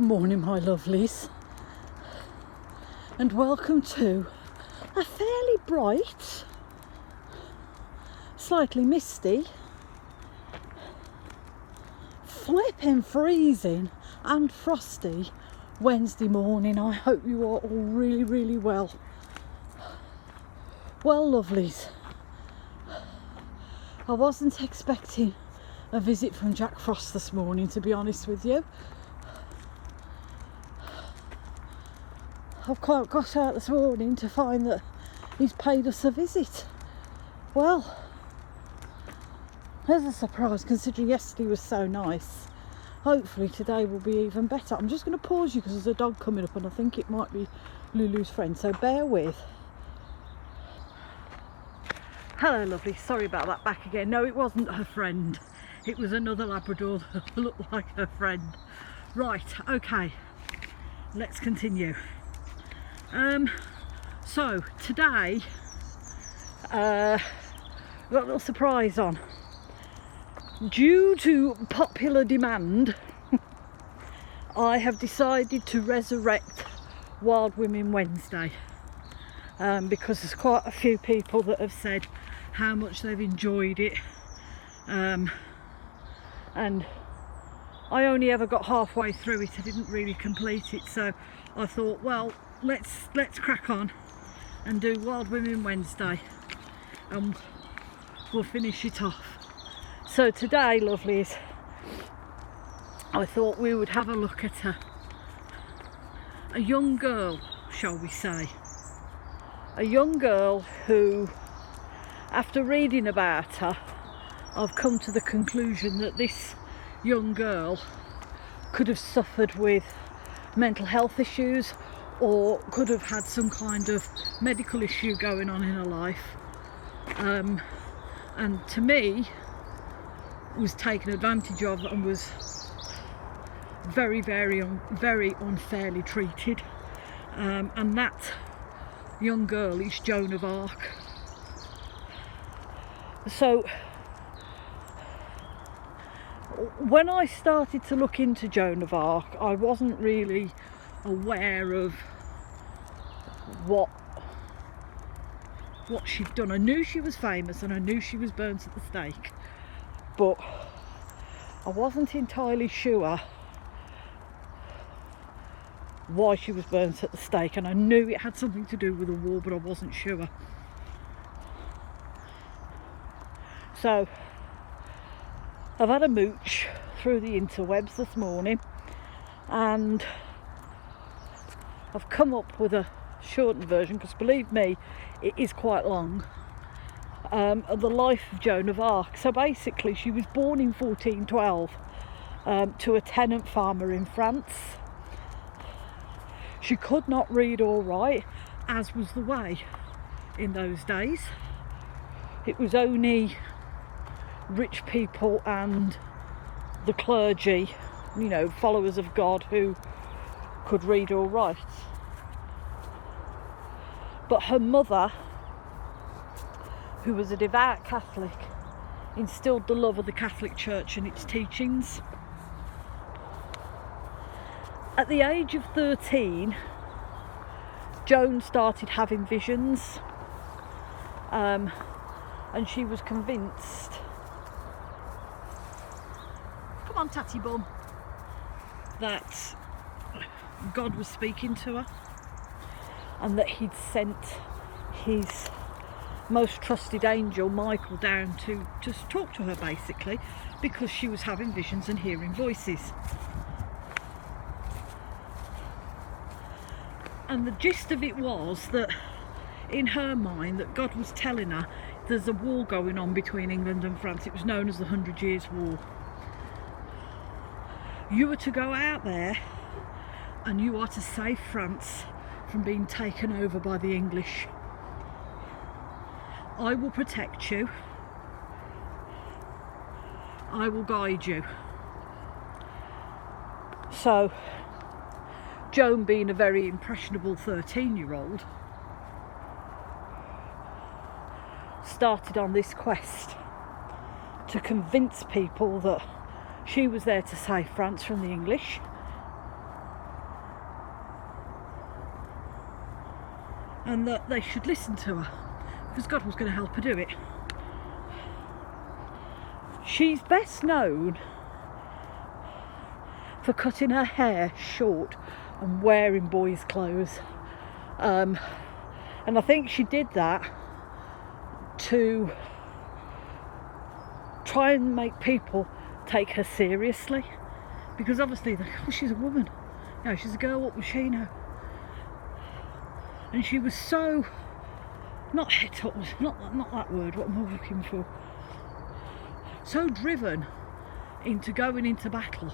Good morning, my lovelies, and welcome to a fairly bright, slightly misty, flipping freezing and frosty Wednesday morning. I hope you are all really well. Well, lovelies, I wasn't expecting a visit from Jack Frost this morning, to be honest with you. I've quite got out this morning to find that he's paid us a visit. Well, there's a surprise considering yesterday was so nice. Hopefully today will be even better. I'm just going to pause you because there's a dog coming up and I think it might be Lulu's friend, so bear with. Hello, lovely. Sorry about that, back again. No, it wasn't her friend. It was another Labrador that looked like her friend. Right, okay, let's continue. So today, got a little surprise on. Due to popular demand, I have decided to resurrect Wild Women Wednesday, because there's quite a few people that have said how much they've enjoyed it, and I only ever got halfway through it. I didn't really complete it, so I thought, well, let's crack on and do Wild Women Wednesday and we'll finish it off. So today, lovelies, I thought we would have a look at a young girl, shall we say, a young girl who, after reading about her, I've come to the conclusion that this young girl could have suffered with mental health issues or could have had some kind of medical issue going on in her life, and to me was taken advantage of and was very unfairly treated, and that young girl is Joan of Arc. So when I started to look into Joan of Arc, I wasn't really aware of what she'd done. I knew she was famous and I knew she was burnt at the stake, but I wasn't entirely sure why she was burnt at the stake, and I knew it had something to do with a war, but I wasn't sure. So I've had a mooch through the interwebs this morning and I've come up with a shortened version, because believe me, it is quite long, of the life of Joan of Arc. So basically she was born in 1412 to a tenant farmer in France. She could not read or write, as was the way in those days. It was only rich people and the clergy, you know, followers of God, who could read or write. But her mother, who was a devout Catholic, instilled the love of the Catholic Church and its teachings. At the age of 13, Joan started having visions, and she was convinced, come on tatty bum, that God was speaking to her and that he'd sent his most trusted angel Michael down to just talk to her, basically, because she was having visions and hearing voices. And the gist of it was that in her mind that God was telling her there's a war going on between England and France. It was known as the 100 Years' War. You were to go out there and you are to save France from being taken over by the English. I will protect you. I will guide you. So Joan, being a very impressionable 13-year-old, started on this quest to convince people that she was there to save France from the English, and that they should listen to her because God was going to help her do it. She's best known for cutting her hair short and wearing boys' clothes. And I think she did that to try and make people take her seriously, because obviously they, oh, she's a woman, you know, she's a girl, what was she know? And she was so, not het up, not that word, what am I looking for? So driven into going into battle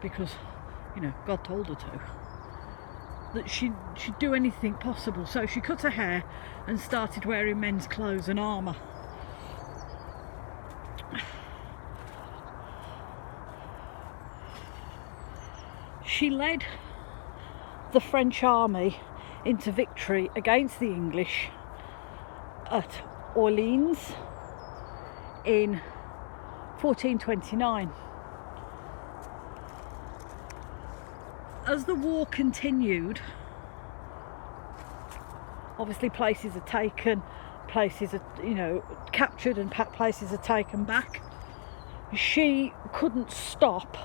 because, you know, God told her to, that she'd do anything possible. So she cut her hair and started wearing men's clothes and armour. She led the French army into victory against the English at Orleans in 1429. As the war continued, obviously places are taken, places are, you know, captured, and places are taken back. She couldn't stop.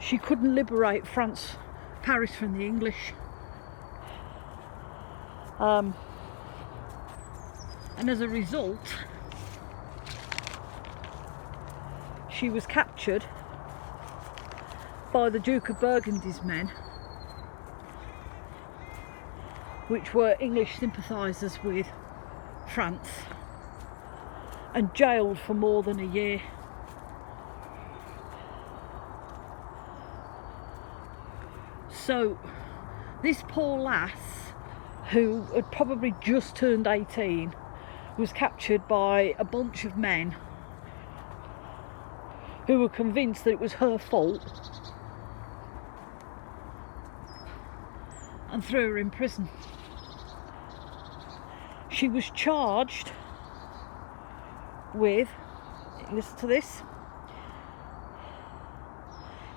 She couldn't liberate Paris from the English. And as a result, she was captured by the Duke of Burgundy's men, which were English sympathisers with France, and jailed for more than a year. So this poor lass, who had probably just turned 18, was captured by a bunch of men who were convinced that it was her fault and threw her in prison. She was charged with, listen to this,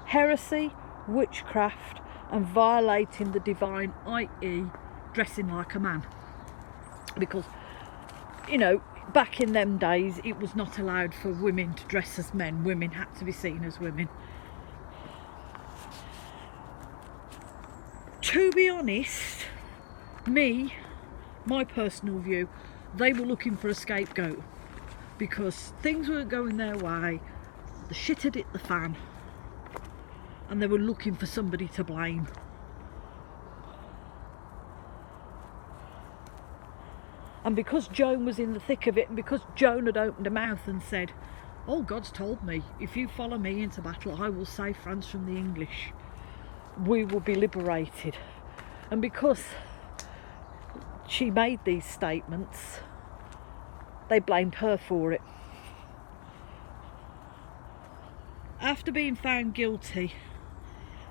heresy, witchcraft and violating the divine, i.e. dressing like a man. Because, you know, back in them days it was not allowed for women to dress as men. Women had to be seen as women. To be honest, my personal view, they were looking for a scapegoat because things weren't going their way, the shit had hit the fan, and they were looking for somebody to blame. And because Joan was in the thick of it, and because Joan had opened her mouth and said, oh, God's told me, if you follow me into battle, I will save France from the English. We will be liberated. And because she made these statements, they blamed her for it. After being found guilty,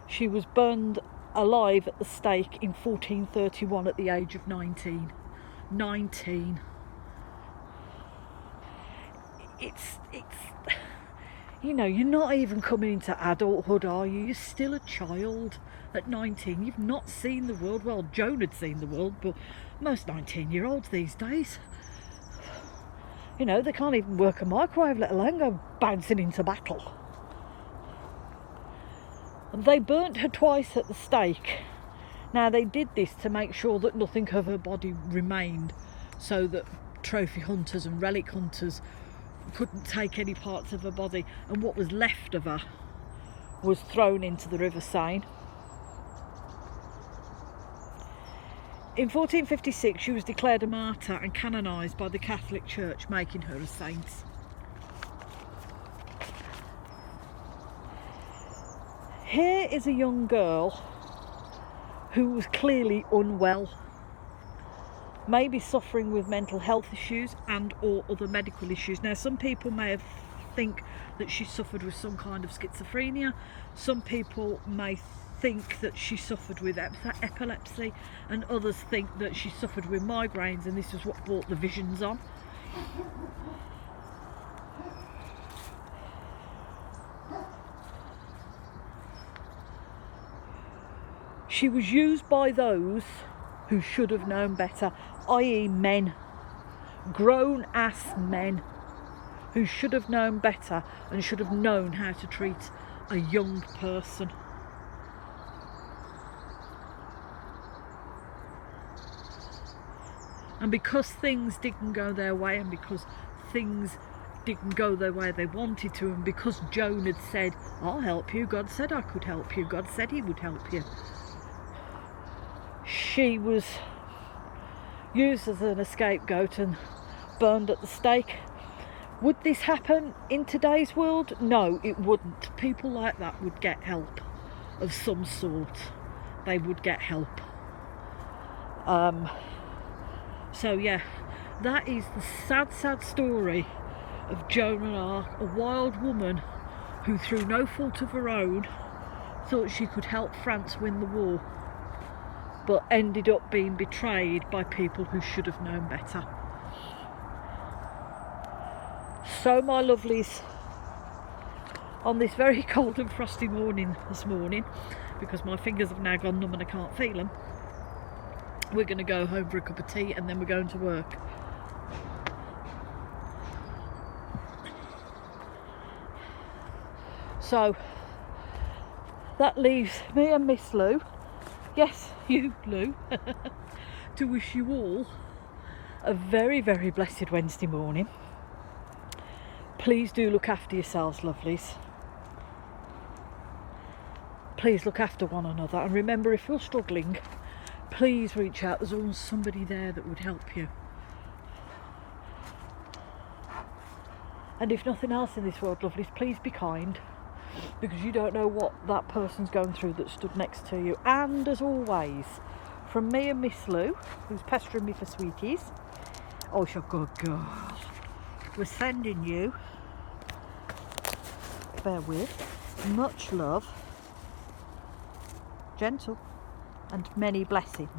she was burned alive at the stake in 1431 at the age of 19. 19. It's you know, you're not even coming into adulthood, are you? You're still a child at 19. You've not seen the world. Well, Joan had seen the world, but most 19-year-olds these days, you know, they can't even work a microwave, let alone go bouncing into battle. And they burnt her twice at the stake. Now, they did this to make sure that nothing of her body remained, so that trophy hunters and relic hunters couldn't take any parts of her body, and what was left of her was thrown into the River Seine. In 1456 she was declared a martyr and canonised by the Catholic Church, making her a saint. Here is a young girl who was clearly unwell, maybe suffering with mental health issues and or other medical issues. Now, some people may think that she suffered with some kind of schizophrenia. Some people may think that she suffered with epilepsy, and others think that she suffered with migraines, and this was what brought the visions on. She was used by those who should have known better, i.e. men, grown-ass men who should have known better and should have known how to treat a young person. And because things didn't go their way, and because things didn't go the way they wanted to, and because Joan had said, I'll help you, God said I could help you, God said he would help you, she was used as an scapegoat and burned at the stake. Would this happen in today's world? No, it wouldn't. People like that would get help of some sort. They would get help. So yeah, that is the sad, sad story of Joan of Arc, a wild woman who, through no fault of her own, thought she could help France win the war, but ended up being betrayed by people who should have known better. So my lovelies, on this very cold and frosty morning this morning, because my fingers have now gone numb and I can't feel them, we're going to go home for a cup of tea and then we're going to work. So that leaves me and Miss Lou, yes, you Lou, to wish you all a very, very blessed Wednesday morning. Please do look after yourselves, lovelies. Please look after one another, and remember, if you're struggling, please reach out. There's always somebody there that would help you. And if nothing else in this world, lovelies, please be kind, because you don't know what that person's going through that stood next to you. And as always, from me and Miss Lou, who's pestering me for sweeties, oh, you're a good girl, we're sending you, bear with, much love, gentle, and many blessings.